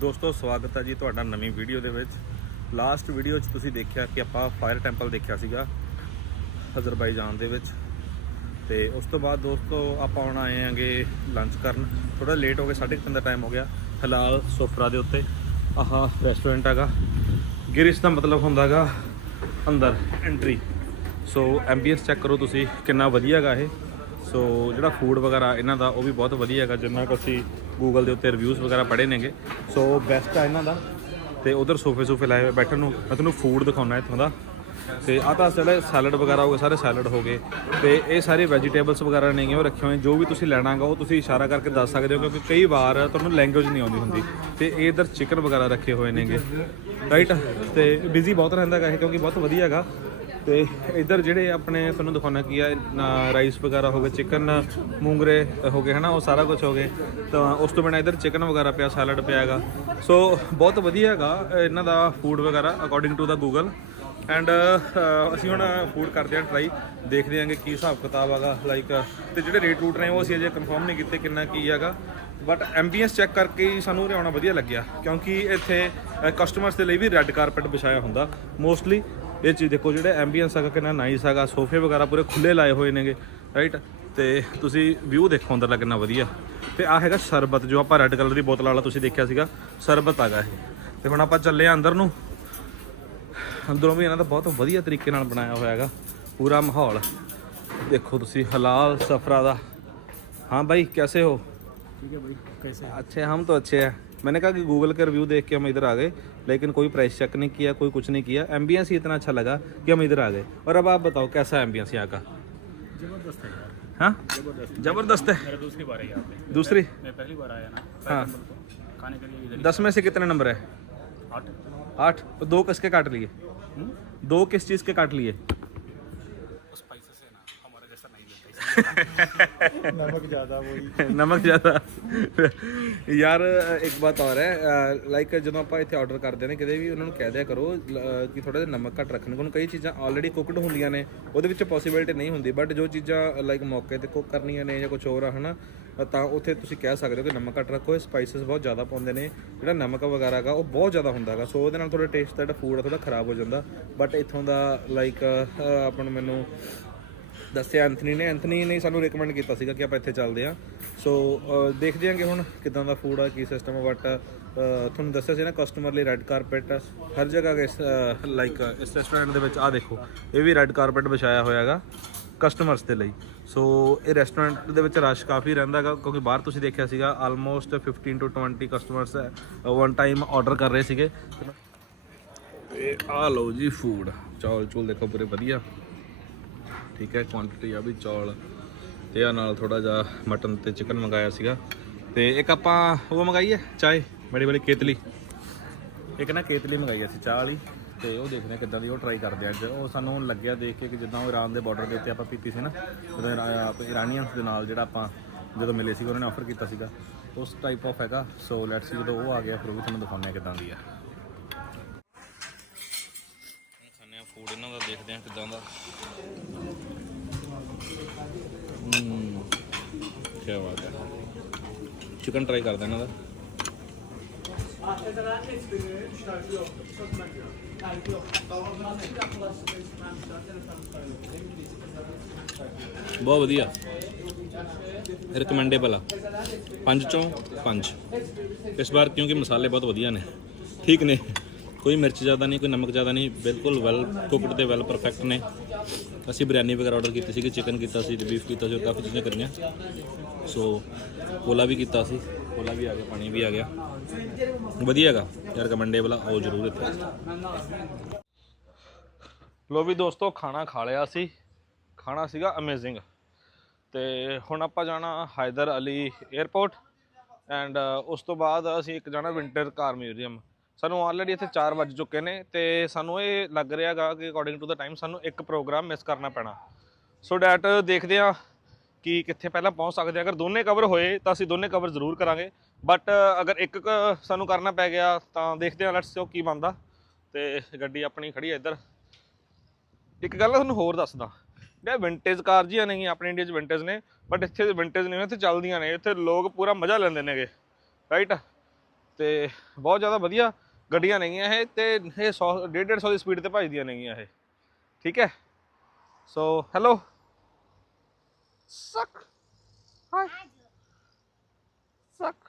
ਦੋਸਤੋ, ਸਵਾਗਤ ਹੈ ਜੀ ਤੁਹਾਡਾ ਨਵੀਂ ਵੀਡੀਓ ਦੇ ਵਿੱਚ। ਲਾਸਟ ਵੀਡੀਓ 'ਚ ਤੁਸੀਂ ਦੇਖਿਆ ਕਿ ਆਪਾਂ ਫਾਇਰ ਟੈਂਪਲ ਦੇਖਿਆ ਸੀਗਾ, ਅਜ਼ਰਬਾਈਜਾਨ ਦੇ ਵਿੱਚ। ਤੇ ਉਸ ਤੋਂ ਬਾਅਦ ਦੋਸਤੋ, ਆਪਾਂ ਹੁਣ ਆਏ ਆਂਗੇ ਲੰਚ ਕਰਨ। ਥੋੜਾ ਲੇਟ ਹੋ ਗਏ 3:30 ਦਾ ਟਾਈਮ ਹੋ ਗਿਆ, ਹਲਾਲ ਸੋਫਰਾ ਦੇ ਉੱਤੇ। ਆਹ ਰੈਸਟੋਰੈਂਟ ਹੈਗਾ। ਗਿਰਿਸ਼ ਦਾ ਮਤਲਬ ਹੁੰਦਾਗਾ ਅੰਦਰ ਐਂਟਰੀ ਸੋ ਐਂਬੀਐਂਸ ਚੈੱਕ ਕਰੋ ਤੁਸੀਂ, ਕਿੰਨਾ ਵਧੀਆ ਹੈਗਾ ਇਹ। ਸੋ ਜਿਹੜਾ ਫੂਡ ਵਗੈਰਾ, ਇਹਨਾਂ ਦਾ ਉਹ ਵੀ ਬਹੁਤ ਵਧੀਆ ਹੈਗਾ, ਜਿੰਨਾ ਕੁ ਅਸੀਂ ਗੂਗਲ ਦੇ ਉੱਤੇ ਰਿਵਿਊਜ਼ ਵਗੈਰਾ ਪੜ੍ਹੇ ਨੇਗੇ। ਸੋ ਬੈਸਟ ਆ ਇਹਨਾਂ ਦਾ। ਤੇ ਉਧਰ ਸੋਫੇ ਸੋਫੇ ਲਾਏ ਹੋਏ ਬੈਠਣ ਨੂੰ, ਮੈਂ ਤੁਹਾਨੂੰ ਫੂਡ ਦਿਖਾਉਣਾ ਇੱਥੋਂ ਦਾ। ਤੇ ਆਹ ਤਾਂ ਜਿਹੜੇ ਸੈਲਡ ਵਗੈਰਾ ਹੋ ਗਏ, ਸਾਰੇ ਸੈਲਡ ਹੋ ਗਏ। ਤੇ ਇਹ ਸਾਰੇ ਵੈਜੀਟੇਬਲਸ ਵਗੈਰਾ ਨੇਗੇ, ਉਹ ਰੱਖੇ ਹੋਏ। ਜੋ ਵੀ ਤੁਸੀਂ ਲੈਣਾਗਾ ਉਹ ਤੁਸੀਂ ਇਸ਼ਾਰਾ ਕਰਕੇ ਦੱਸ ਸਕਦੇ ਹੋ, ਕਿਉਂਕਿ ਕਈ ਵਾਰ ਤੁਹਾਨੂੰ ਲੈਂਗੁਏਜ ਨਹੀਂ ਆਉਂਦੀ ਹੁੰਦੀ। ਤੇ ਇਹ ਇਧਰ ਚਿਕਨ ਵਗੈਰਾ ਰੱਖੇ ਹੋਏ ਨੇਗੇ। ਰਾਈਟ ਤੇ ਬਿਜ਼ੀ ਬਹੁਤ ਰਹਿੰਦਾ ਹੈਗਾ ਇਹ, ਕਿਉਂਕਿ ਬਹੁਤ ਵਧੀਆ ਹੈਗਾ। ਤੇ ਇਧਰ ਜਿਹੜੇ ਆਪਣੇ ਤੁਹਾਨੂੰ ਦਿਖਾਉਣਾ ਕੀ ਆ ਰਾਈਸ ਵਗੈਰਾ ਹੋ ਗਏ ਚਿਕਨ ਮੂੰਗਰੇ ਹੋ ਗਏ, ਹਨਾ, ਉਹ ਸਾਰਾ ਕੁਝ ਹੋ ਗਏ। ਤਾਂ ਉਸ ਤੋਂ ਬਿਨਾਂ ਇਧਰ ਚਿਕਨ ਵਗੈਰਾ ਪਿਆ ਸੈਲਡ ਪਿਆ ਹੈਗਾ। ਸੋ ਬਹੁਤ ਵਧੀਆ ਹੈਗਾ ਇਹਨਾਂ ਦਾ ਫੂਡ ਵਗੈਰਾ ਅਕੋਰਡਿੰਗ ਟੂ ਦਾ ਗੂਗਲ ਐਂਡ ਅਸੀਂ ਹੁਣ ਫੂਡ ਕਰਦੇ ਹਾਂ ਟਰਾਈ ਦੇਖਦੇ ਹਾਂਗੇ ਕੀ ਹਿਸਾਬ ਕਿਤਾਬ ਹੈਗਾ ਲਾਈਕ ਤੇ ਜਿਹੜੇ ਰੇਟ ਰੂਟ ਨੇ, ਉਹ ਅਸੀਂ ਅਜੇ ਕਨਫਰਮ ਨਹੀਂ ਕੀਤੇ ਕਿੰਨਾ ਕੀ ਹੈਗਾ। ਬਟ ਐਂਬੀਐਂਸ ਚੈੱਕ ਕਰਕੇ ਹੀ ਸਾਨੂੰ ਉਰੇ ਵਧੀਆ ਲੱਗਿਆ, ਕਿਉਂਕਿ ਇੱਥੇ ਕਸਟਮਰਸ ਦੇ ਲਈ ਵੀ ਰੈੱਡ ਕਾਰਪੈਟ ਵਿਛਾਇਆ ਹੁੰਦਾ ਮੋਸਟਲੀ ਇਹ ਚੀਜ਼ ਦੇਖੋ ਜਿਹੜੇ ਐਂਬੀਅੰਸ ਹੈਗਾ ਕਿੰਨਾ ਨਾਈਸ ਹੈਗਾ ਸੋਫੇ ਵਗੈਰਾ ਪੂਰੇ ਖੁੱਲੇ ਲਾਏ ਹੋਏ ਨੇਗੇ ਰਾਈਟ ਤੇ ਤੁਸੀਂ ਵਿਊ ਦੇਖੋ ਅੰਦਰਲਾ ਕਿੰਨਾ ਵਧੀਆ। ਤੇ ਆ ਹੈਗਾ ਸ਼ਰਬਤ ਜੋ ਆਪਾਂ ਰੈੱਡ ਕਲਰ ਦੀ ਬੋਤਲ ਵਾਲਾ ਤੁਸੀਂ ਦੇਖਿਆ ਸੀਗਾ ਸ਼ਰਬਤ ਆਗਾ ਇਹ। ਤੇ ਹੁਣ ਆਪਾਂ ਚੱਲੇ ਆ ਅੰਦਰ ਨੂੰ। ਅੰਦਰੋਂ ਵੀ ਇਹਨਾਂ ਦਾ ਬਹੁਤ ਵਧੀਆ ਤਰੀਕੇ ਨਾਲ ਬਣਾਇਆ ਹੋਇਆ ਹੈਗਾ ਪੂਰਾ ਮਾਹੌਲ। ਦੇਖੋ ਤੁਸੀਂ ਹਲਾਲ ਸਫਰਾ ਦਾ। ਹਾਂ ਬਾਈ ਕੈਸੇ ਹੋ? ਠੀਕ ਹੈ ਬਾਈ ਕੈਸੇ? ਅੱਛੇ ਹਮ ਤਾਂ ਅੱਛੇ ਹੈ। मैंने कहा कि गूगल के रिव्यू देख के हम इधर आ गए लेकिन कोई प्राइस चेक नहीं किया कोई कुछ नहीं किया। एम्बियंस ही इतना अच्छा लगा कि हम इधर आ गए। और अब आप बताओ कैसा एम्बियंस यहाँ का? ज़बरदस्त है हाँ? ज़बरदस्त। ज़बरदस्त है? दूसरी बार है यहाँ पे दूसरी? मैं पहली बार आया ना हाँ। खाने के लिए दस में से कितने नंबर है? आठ। आठ। तो दो किसके काट लिए? दो किस चीज़ के काट लिए? नमक ज़्यादा वही ਨਮਕ ਜ਼ਿਆਦਾ ਯਾਰ ਇੱਕ ਬਾਤ ਹੋਰ ਹੈ ਲਾਈਕ ਜਦੋਂ ਆਪਾਂ ਇੱਥੇ ਆਰਡਰ ਕਰਦੇ ਨੇ ਕਿਤੇ ਵੀ ਉਹਨਾਂ ਨੂੰ ਕਹਿ ਦਿਆ ਕਰੋ ਲ- ਅਹ, ਕਿ ਥੋੜਾ ਜਿਹਾ ਨਮਕ ਘੱਟ ਰੱਖਣ ਕਿਉਂਕਿ ਕਈ ਚੀਜ਼ਾਂ ਆਲਰੇਡੀ ਕੁਕਡ ਹੁੰਦੀਆਂ ਨੇ ਉਹਦੇ ਵਿੱਚ ਪੋਸੀਬਿਲਿਟੀ ਨਹੀਂ ਹੁੰਦੀ ਬਟ ਜੋ ਚੀਜ਼ਾਂ ਲਾਈਕ ਮੌਕੇ ਤੇ ਕੁੱਕ ਕਰਨੀਆਂ ਨੇ ਜਾਂ ਕੁਝ ਹੋਰ ਆ ਹਨਾ ਤਾਂ ਉੱਥੇ ਤੁਸੀਂ ਕਹਿ ਸਕਦੇ ਹੋ ਕਿ ਨਮਕ ਘੱਟ ਰੱਖੋ ਸਪਾਈਸਸ ਬਹੁਤ ਜ਼ਿਆਦਾ ਪਾਉਂਦੇ ਨੇ ਜਿਹੜਾ ਨਮਕ ਵਗੈਰਾ ਹੈਗਾ ਉਹ ਬਹੁਤ ਜ਼ਿਆਦਾ ਹੁੰਦਾ ਹੈਗਾ ਸੋ ਉਹਦੇ ਨਾਲ ਥੋੜਾ ਟੇਸਟ ਦਾ ਜਿਹੜਾ ਫੂਡ ਆ ਥੋੜਾ ਖਰਾਬ ਹੋ ਜਾਂਦਾ ਬਟ ਇੱਥੋਂ ਦਾ ਲਾਈਕ ਆਪਾਂ ਨੂੰ ਮੈਨੂੰ ਦੱਸਿਆ ਐਂਥਨੀ ਨੇ। ਐਂਥਨੀ ਨੇ ਸਾਨੂੰ ਰეკਮੈਂਡ ਕੀਤਾ ਸੀਗਾ ਕਿ ਆਪਾਂ ਇੱਥੇ ਚੱਲਦੇ ਆ ਸੋ ਦੇਖਦੇ ਆਂਗੇ ਹੁਣ ਕਿਦਾਂ ਦਾ ਫੂਡ ਆ, ਕੀ ਸਿਸਟਮ ਆ ਬਟ ਤੁਹਾਨੂੰ ਦੱਸਿਆ ਸੀ ਨਾ ਕਸਟਮਰ ਲਈ ਰੈੱਡ ਕਾਰਪੈਟ ਹਰ ਜਗ੍ਹਾ ਇਸ ਲਾਈਕ ਇਸ ਰੈਸਟੋਰੈਂਟ ਦੇ ਵਿੱਚ ਆ ਦੇਖੋ, ਇਹ ਵੀ ਰੈੱਡ ਕਾਰਪੈਟ ਵਿਛਾਇਆ ਹੋਇਆ ਹੈਗਾ ਕਸਟਮਰਸ ਦੇ ਲਈ। ਸੋ ਇਹ ਰੈਸਟੋਰੈਂਟ ਦੇ ਵਿੱਚ ਰਸ਼ ਕਾਫੀ ਰਹਿੰਦਾ ਹੈਗਾ, ਕਿਉਂਕਿ ਬਾਹਰ ਤੁਸੀਂ ਦੇਖਿਆ ਸੀਗਾ almost 15 to 20 customers one time order ਕਰ ਰਹੇ ਸੀਗੇ। ਤੇ ਆ ਲਓ ਜੀ ਫੂਡ ਚੌਲ ਚੂਲ ਦੇਖੋ ਪੂਰੇ ਵਧੀਆ। ਠੀਕ ਹੈ ਕੁਆਂਟੀਟੀ ਆ ਵੀ ਚੌਲ ਤੇ ਆ ਨਾਲ ਥੋੜਾ ਜਿਹਾ ਮਟਨ ਤੇ ਚਿਕਨ ਮੰਗਾਇਆ ਸੀਗਾ। ਤੇ ਇੱਕ ਆਪਾਂ ਉਹ ਮੰਗਾਈ ਹੈ ਚਾय ਬੜੀ ਬੜੀ ਕੇਤਲੀ। ਇੱਕ ਨਾ ਕੇਤਲੀ ਮੰਗਾਈ ਅਸੀਂ, ਚਾਹ ਵਾਲੀ। ਤੇ ਉਹ ਦੇਖਦੇ ਆ ਕਿੱਦਾਂ ਦੀ ਉਹ ਟਰਾਈ ਕਰਦੇ ਆ ਅੱਜ। ਉਹ ਸਾਨੂੰ ਲੱਗਿਆ ਦੇਖ ਕੇ ਕਿ ਜਿੱਦਾਂ ਉਹ ਇਰਾਨ ਦੇ ਬਾਰਡਰ ਦੇ ਉੱਤੇ ਆਪਾਂ ਪੀਤੀ ਸੀ ਨਾ, ਜਦੋਂ ਇਰਾਨੀਅਨਸ ਦੇ ਨਾਲ ਜਿਹੜਾ ਆਪਾਂ ਜਦੋਂ ਮਿਲੇ ਸੀ ਉਹਨਾਂ ਨੇ ਆਫਰ ਕੀਤਾ ਸੀਗਾ। ਉਸ ਟਾਈਪ ਆਫ ਹੈਗਾ। ਸੋ ਲੈਟਸ ਸੀ ਜਦੋਂ ਉਹ ਆ ਗਿਆ, ਫਿਰ ਉਹ ਵੀ ਤੁਹਾਨੂੰ ਦਿਖਾਉਂਦੇ ਆ ਕਿੱਦਾਂ ਦੀ ਆ। ਖਾਣੇ ਆ ਫੂਡ ਇਹਨਾਂ ਦਾ ਦੇਖਦੇ ਆ ਕਿੱਦਾਂ ਦਾ। ਕੀ ਬਾਤ ਹੈ। ਚਿਕਨ ਟਰਾਈ ਕਰਦਾ ਇਹਨਾਂ ਦਾ ਬਹੁਤ ਵਧੀਆ। ਰਿਕਮੈਂਡੇਬਲ ਆ। ਪੰਜ ਚੋਂ ਪੰਜ। ਇਸ ਵਾਰ ਕਿਉਂਕਿ ਮਸਾਲੇ ਬਹੁਤ ਵਧੀਆ ਨੇ। ਠੀਕ ਨੇ। ਕੋਈ ਮਿਰਚ ਜ਼ਿਆਦਾ ਨਹੀਂ, ਕੋਈ ਨਮਕ ਜ਼ਿਆਦਾ ਨਹੀਂ, ਬਿਲਕੁਲ ਵੈਲ ਕੁਕਡ ਤੇ ਵੈਲ ਪਰਫੈਕਟ ਨੇ। ਅਸੀਂ ਬਿਰਿਆਨੀ ਵਗੈਰਾ ਆਰਡਰ ਕੀਤੀ ਸੀਗੀ ਚਿਕਨ ਕੀਤਾ ਸੀ ਬੀਫ ਕੀਤਾ ਸੀ ਉਹ ਕਾਫੀ ਚੀਜ਼ਾਂ ਕਰੀਆਂ। ਸੋ ਕੋਲਾ ਵੀ ਕੀਤਾ ਸੀ, ਕੋਲਾ ਵੀ ਆ ਗਿਆ, ਪਾਣੀ ਵੀ ਆ ਗਿਆ। ਵਧੀਆਗਾ ਯਾਰ ਕਮੈਂਡੇਬਲ ਵਾਲਾ ਆਓ ਜ਼ਰੂਰ ਇੱਥੇ ਲੋ ਵੀ ਦੋਸਤੋ, ਖਾਣਾ ਖਾ ਲਿਆ ਸੀ। ਖਾਣਾ ਸੀਗਾ ਅਮੇਜ਼ਿੰਗ ਤੇ ਹੁਣ ਆਪਾਂ ਜਾਣਾ ਹਾਇਦਰ ਅਲੀ 에ਅਰਪੋਰਟ ਐਂਡ ਉਸ ਤੋਂ ਬਾਅਦ ਅਸੀਂ ਇੱਕ ਜਾਣਾ ਵਿੰਟਰ ਕਾਰ ਮਿਊਜ਼ੀਅਮ ਸਾਨੂੰ ਆਲਰੇਡੀ ਇੱਥੇ 4 ਵੱਜ ਚੁੱਕੇ ਨੇ ਤੇ ਸਾਨੂੰ ਇਹ ਲੱਗ ਰਿਹਾਗਾ ਕਿ ਅਕੋਰਡਿੰਗ ਟੂ ਦਾ ਟਾਈਮ ਸਾਨੂੰ ਇੱਕ ਪ੍ਰੋਗਰਾਮ ਮਿਸ ਕਰਨਾ ਪੈਣਾ। ਸੋ ਡੈਟ ਦੇਖਦੇ ਆ ਕਿ ਕਿੱਥੇ ਪਹਿਲਾਂ ਪਹੁੰਚ ਸਕਦੇ ਆ ਅਗਰ ਦੋਨੇ ਕਵਰ ਹੋਏ ਤਾਂ ਅਸੀਂ ਦੋਨੇ ਕਵਰ ਜ਼ਰੂਰ ਕਰਾਂਗੇ। ਬਟ ਅਗਰ ਇੱਕ ਕ- ਸਾਨੂੰ ਕਰਨਾ ਪੈ ਗਿਆ ਤਾਂ ਦੇਖਦੇ ਆ ਲੈਟਸ ਸੋ ਕੀ ਬਣਦਾ। ਤੇ ਗੱਡੀ ਆਪਣੀ ਖੜੀ ਹੈ ਇੱਧਰ। ਇੱਕ ਗੱਲ ਤੁਹਾਨੂੰ ਹੋਰ ਦੱਸਦਾ। ਇਹ ਵਿੰਟੇਜ ਕਾਰ ਜੀਆਂ ਨਹੀਂ ਆਪਣੇ ਇੰਡੀਆ 'ਚ ਵਿੰਟੇਜ ਨੇ ਬਟ ਇੱਥੇ ਵਿੰਟੇਜ ਨਹੀਂ ਇੱਥੇ ਚੱਲਦੀਆਂ ਨੇ। ਇੱਥੇ ਲੋਕ ਪੂਰਾ ਮਜ਼ਾ ਲੈਂਦੇ ਨੇਗੇ। ਰਾਈਟ ਤੇ ਬਹੁਤ ਜ਼ਿਆਦਾ ਵਧੀਆ। ਗੱਡੀਆਂ ਨੇਗੀਆਂ ਇਹ ਤੇ ਇਹ 100 150 150 ਦੀ ਸਪੀਡ ਤੇ ਭੱਜਦੀਆਂ ਨੇਗੀਆਂ ਇਹ। ਠੀਕ ਹੈ? ਸੋ ਹੈਲੋ ਸਕ ਹਾਈ ਸਕ